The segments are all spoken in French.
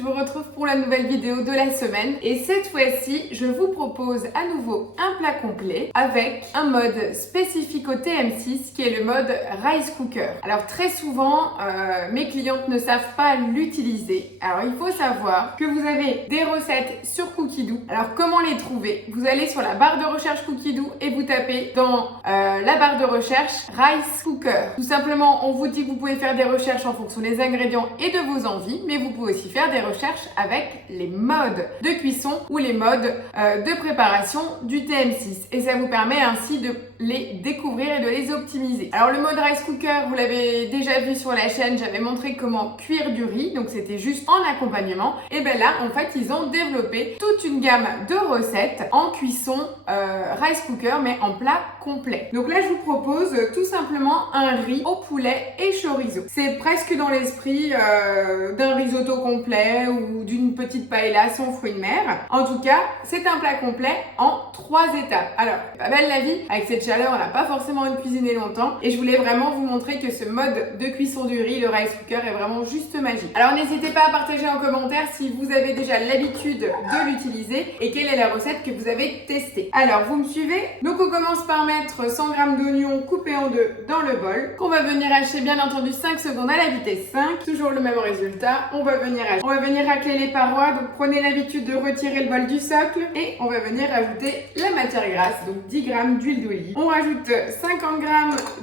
je vous retrouve pour la nouvelle vidéo de la semaine et cette fois-ci, je vous propose à nouveau un plat complet avec un mode spécifique au TM6 qui est le mode Rice Cooker. Alors très souvent, mes clientes ne savent pas l'utiliser. Alors il faut savoir que vous avez des recettes sur Cookidoo. Alors comment les trouver? Vous allez sur la barre de recherche Cookidoo et vous tapez dans la barre de recherche Rice Cooker. Tout simplement, on vous dit que vous pouvez faire des recherches en fonction des ingrédients et de vos envies, mais vous pouvez aussi faire des recherches avec les modes de cuisson ou les modes de préparation du TM6 et ça vous permet ainsi de les découvrir et de les optimiser. Alors le mode Rice Cooker, vous l'avez déjà vu sur la chaîne, j'avais montré comment cuire du riz, donc c'était juste en accompagnement. Et bien là, en fait, ils ont développé toute une gamme de recettes en cuisson Rice Cooker, mais en plat complet. Donc là, je vous propose tout simplement un riz au poulet et chorizo. C'est presque dans l'esprit d'un risotto complet ou d'une petite paella sans fruits de mer. En tout cas, c'est un plat complet en 3 étapes. Alors, pas belle la vie, avec cette chaleur, on n'a pas forcément envie de cuisiner longtemps et je voulais vraiment vous montrer que ce mode de cuisson du riz, le Rice Cooker, est vraiment juste magique. Alors n'hésitez pas à partager en commentaire si vous avez déjà l'habitude de l'utiliser et quelle est la recette que vous avez testée. Alors, vous me suivez? Donc on commence par mettre 100 g d'oignons coupés en deux dans le bol qu'on va venir hacher bien entendu 5 secondes à la vitesse 5. Toujours le même résultat. On va venir racler les parois. Donc prenez l'habitude de retirer le bol du socle et on va venir ajouter la matière grasse. Donc 10 g d'huile d'olive. On rajoute 50 g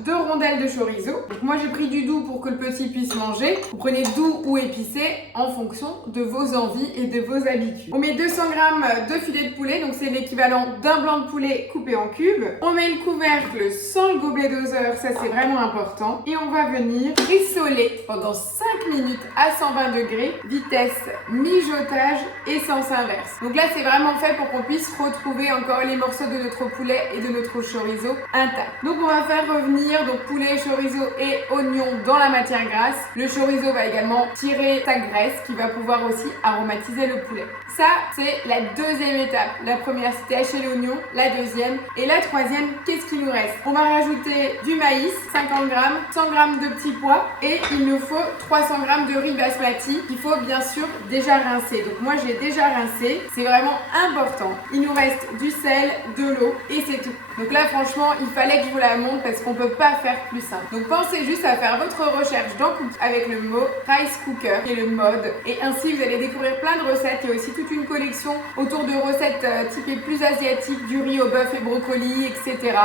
de rondelles de chorizo. Donc moi j'ai pris du doux pour que le petit puisse manger. Vous prenez doux ou épicé en fonction de vos envies et de vos habitudes. On met 200 g de filet de poulet. Donc c'est l'équivalent d'un blanc de poulet coupé en cubes. On met le couvercle sans le gobelet doseur. Ça c'est vraiment important. Et on va venir rissoler pendant 5 minutes à 120 degrés, vitesse mijotage et sens inverse. Donc là c'est vraiment fait pour qu'on puisse retrouver encore les morceaux de notre poulet et de notre chorizo intacts. Donc on va faire revenir donc poulet, chorizo et oignon dans la matière grasse. Le chorizo va également tirer sa graisse qui va pouvoir aussi aromatiser le poulet. Ça c'est la deuxième étape. La première c'était hacher l'oignon, la deuxième et la troisième, qu'est-ce qu'il nous reste? On va rajouter du maïs, 50 g, 100 g de petits pois et il nous faut 300 g de riz basmati qu'il faut bien sûr déjà rincer. Donc moi j'ai déjà rincé, c'est vraiment important. Il nous reste du sel, de l'eau et c'est tout. Donc là franchement il fallait que je vous la montre parce qu'on peut pas faire plus simple. Donc pensez juste à faire votre recherche dans Cook avec le mot Rice Cooker qui est le mode et ainsi vous allez découvrir plein de recettes. Il y a aussi toute une collection autour de recettes typées plus asiatiques, du riz au bœuf et brocoli, etc.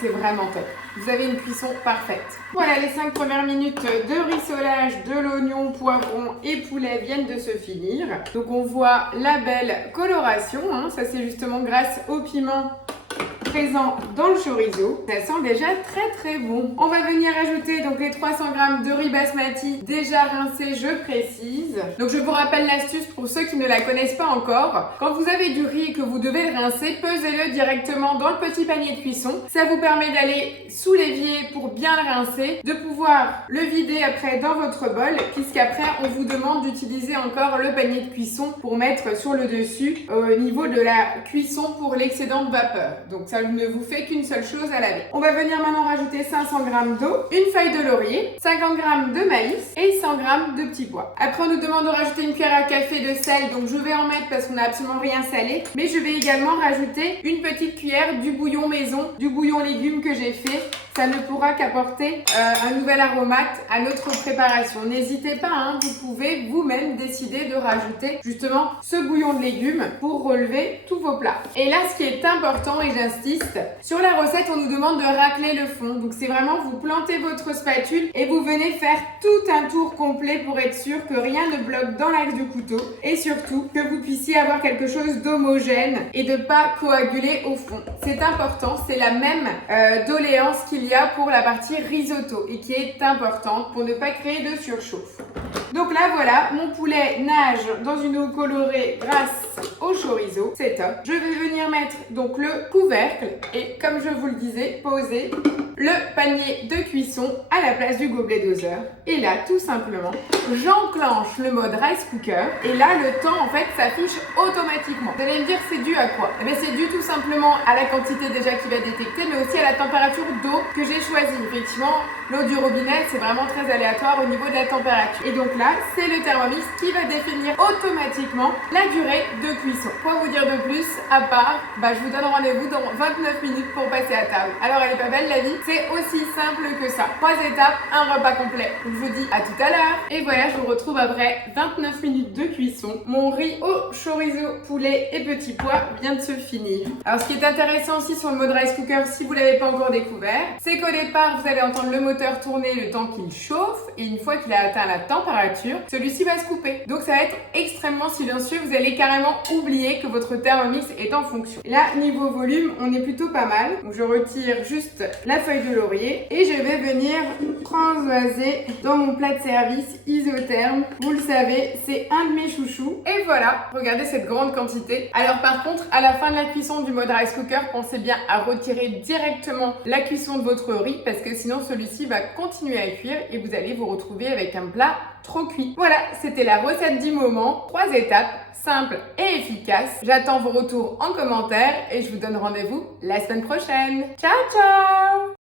C'est vraiment top. Vous avez une cuisson parfaite. Voilà, les 5 premières minutes de rissolage de l'oignon, poivron et poulet viennent de se finir. Donc on voit la belle coloration, hein. Ça c'est justement grâce au piment présent dans le chorizo. Ça sent déjà très bon. On va venir ajouter donc les 300 g de riz basmati déjà rincé, je précise. Donc je vous rappelle l'astuce pour ceux qui ne la connaissent pas encore. Quand vous avez du riz et que vous devez le rincer, pesez-le directement dans le petit panier de cuisson. Ça vous permet d'aller sous l'évier pour bien le rincer, de pouvoir le vider après dans votre bol, puisqu'après on vous demande d'utiliser encore le panier de cuisson pour mettre sur le dessus au niveau de la cuisson pour l'excédent de vapeur. Donc ça ne vous fait qu'une seule chose à laver. On va venir maintenant rajouter 500 g d'eau, une feuille de laurier, 50 g de maïs et 100 g de petits pois. Après on nous demande de rajouter une cuillère à café de sel, donc je vais en mettre parce qu'on n'a absolument rien salé, mais je vais également rajouter une petite cuillère du bouillon maison, du bouillon légumes que j'ai fait. Ça ne pourra qu'apporter un nouvel aromate à notre préparation. N'hésitez pas, hein, vous pouvez vous-même décider de rajouter justement ce bouillon de légumes pour relever tous vos plats. Et là, ce qui est important, et j'insiste, sur la recette, on nous demande de racler le fond. Donc c'est vraiment, vous plantez votre spatule et vous venez faire tout un tour complet pour être sûr que rien ne bloque dans l'axe du couteau et surtout que vous puissiez avoir quelque chose d'homogène et de pas coaguler au fond. C'est important, c'est la même doléance qu'il y a pour la partie risotto et qui est importante pour ne pas créer de surchauffe. Donc là voilà, mon poulet nage dans une eau colorée grâce au chorizo, c'est top. Je vais venir mettre donc le couvercle et comme je vous le disais, poser le panier de cuisson à la place du gobelet doseur. Et là, tout simplement, j'enclenche le mode Rice Cooker et là, le temps en fait s'affiche automatiquement. Vous allez me dire c'est dû à quoi? Eh bien, c'est dû tout simplement à la quantité déjà qu'il va détecter, mais aussi à la température d'eau que j'ai choisie. Effectivement, l'eau du robinet, c'est vraiment très aléatoire au niveau de la température. Et donc donc là, c'est le Thermomix qui va définir automatiquement la durée de cuisson. Quoi vous dire de plus, à part, je vous donne rendez-vous dans 29 minutes pour passer à table. Alors elle est pas belle la vie? C'est aussi simple que ça. 3 étapes, un repas complet. Donc je vous dis à tout à l'heure. Et voilà, je vous retrouve après 29 minutes de cuisson. Mon riz au chorizo, poulet et petits pois vient de se finir. Alors ce qui est intéressant aussi sur le mode rice cooker, si vous l'avez pas encore découvert, c'est qu'au départ, vous allez entendre le moteur tourner le temps qu'il chauffe et une fois qu'il a atteint la température, celui-ci va se couper. Donc ça va être extrêmement silencieux, vous allez carrément oublier que votre Thermomix est en fonction. Et là, niveau volume, on est plutôt pas mal. Donc je retire juste la feuille de laurier et je vais venir transvaser dans mon plat de service isotherme. Vous le savez, c'est un de mes chouchous. Et voilà, regardez cette grande quantité. Alors par contre, à la fin de la cuisson du mode rice cooker, pensez bien à retirer directement la cuisson de votre riz parce que sinon celui-ci va continuer à cuire et vous allez vous retrouver avec un plat trop cuit. Voilà, c'était la recette du moment. 3 étapes, simples et efficaces. J'attends vos retours en commentaire et je vous donne rendez-vous la semaine prochaine. Ciao, ciao!